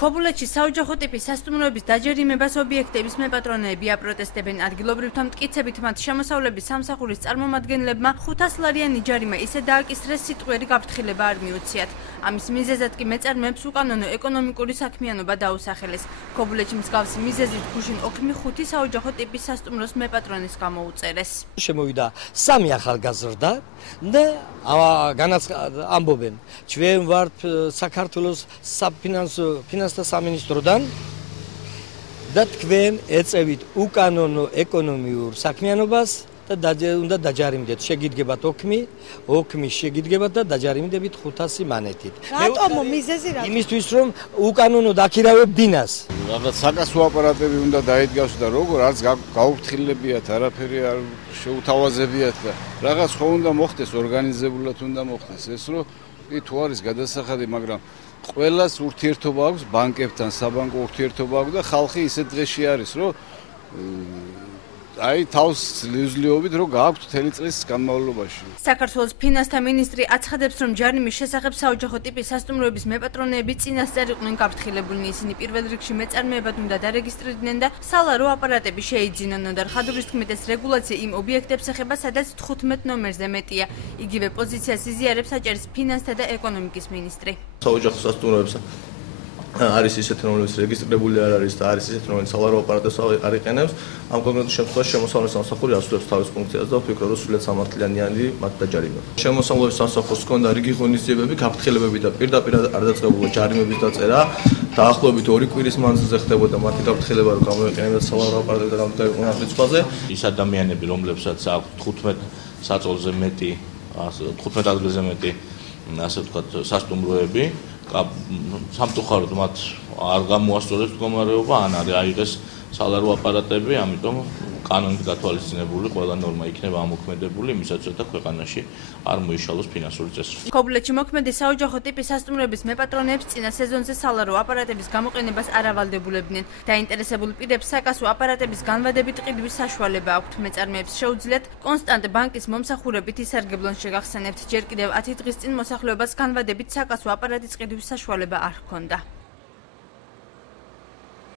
ქობულეთში საოჯახო ტიპის სასტუმროების დაჯერიმებას ობიექტების მეპატრონეები აპროტესტებენ. ადგილობრივთა მტკიცებით მათ შემოსავლების სამსახურის წარმომადგენლებმა 500 ლარიანი ჯარიმა ისე დააკისრეს, სიტყვიერი გაფრთხილება არ მიუციათ. ამის მიზეზად კი მეწარმეებს უკანონო ეკონომიკური საქმიანობა დაუსახელეს. ქობულეთში მსგავსი მიზეზით გუშინ ოქმი 5 საოჯახო ტიპის სასტუმროს მეპატრონის გამოუწერეს. შემოვიდა 3 ახალგაზრდა და ამბობენ, ჩვენ ვართ საქართველოს ფინანსთა სამინისტროდან და თქვენ ეწევით უკანონო ეკონომიურ საქმიანობას და უნდა დაჯარიმდეთ. შეგიდგებათ ოქმი შეგიდგებათ და დაჯარიმდებით 500 მანეთით. რატომ მიზეზი რა? იმისთვის რომ უკანონო დაქირავებ დინას. რაღაც საკასო აპარატები უნდა დაიდგას და როგორ არც გაუფრთხილებიათ, არაფერი არ შეუთავაზებიათ და რაღაც ხო უნდა მოხდეს, ორგანიზებულად უნდა მოხდეს ეს რომ თუ არის გადასახადი, მაგრამ ყველას ურთიერთობა აქვს ბანკებთან, საბანკო ურთიერთობა აქვს და ხალხი ისეთ დღეში არის, რომ აი თავს ლიუზლიობით რომ გააქვთ მთელი წლის განმავლობაში. საქართველოს ფინანსთა მინისტრი აცხადებს, რომ ჯარიმის შესახებ საოჯახო ტიპის სასტუმროების მეპატრონეები წინასწარ იყვნენ გაფრთხილებულნი. ისინი პირველ რიგში მეწარმეებად უნდა დარეგისტრირდნენ და სალარო აპარატები შეიძინონ. ნოდარ-ხადურის თქმით, ეს რეგულაცია იმ ობიექტებს ეხება, სადაც 15 ნომერზე მეტია. იგივე პოზიციას იზიარებს აჭარის ფინანსთა და ეკონომიკის მინისტრი. საოჯახო სასტუმროებს არის ისეთი, რომლებიც რეგისტრირებული არ არის და არის ისეთი, რომელიც სალარო აპარატებს არ იყენებს. ამ კონკრეტულ შემთხვევაში შემოსავლების სამსახური ასრულებს თავის ფუნქციას და ვფიქრობ, რომ სრულიად სამართლიანია მათ დაჯარიმება. შემოსავლების სამსახურს ჰქონდა რიგი ღონისძიებები, გაფრთხილებები და პირდაპირ არ დაწყებულა ჯარიმების დაწერა. დაახლოებით 2 კვირის მანძილზე ხდებოდა მათი გაფრთხილება, რომ გამოიყენებათ სალარო აპარატები და გამოიყენებათ რიცხვაზე. ის ადამიანები, რომლებსაც აქვს 15 საწოლზე მეტი, 15 ადგილზე მეტი, ასე ვთქვათ, სასტუმროები, სამწუხაროდ მათ არ გამოასწორეს მდგომარეობა, ან არ აიღეს სალარო აპარატები, ამიტომ კანონით გათვალისწინებული ყველა ნორმა იქნება ამოქმედებული, იმისაც როცა ქვეყანაში არ მოიშალოს ფინანსური წესრიგი. ქობულეთში მოქმედი საოჯახო ტიპის სასტუმროების მეპატრონეებს წინა სეზონზე სალარო აპარატების გამოყენებას არ ავალდებულებდნენ. დაინტერესებულ პირებს საკასო აპარატების განვადებით ყიდვის საშუალება აქვთ. მეწარმეებს შეუძლიათ კონსტანტ ბანკის მომსახურებით ისარგებლონ. შეგახსენებთ, ჯერ კიდევ 10 დღის წინ მოსახლეობას განვადებით საკასო აპარატის ყიდვის საშუალება არ ჰქონდა.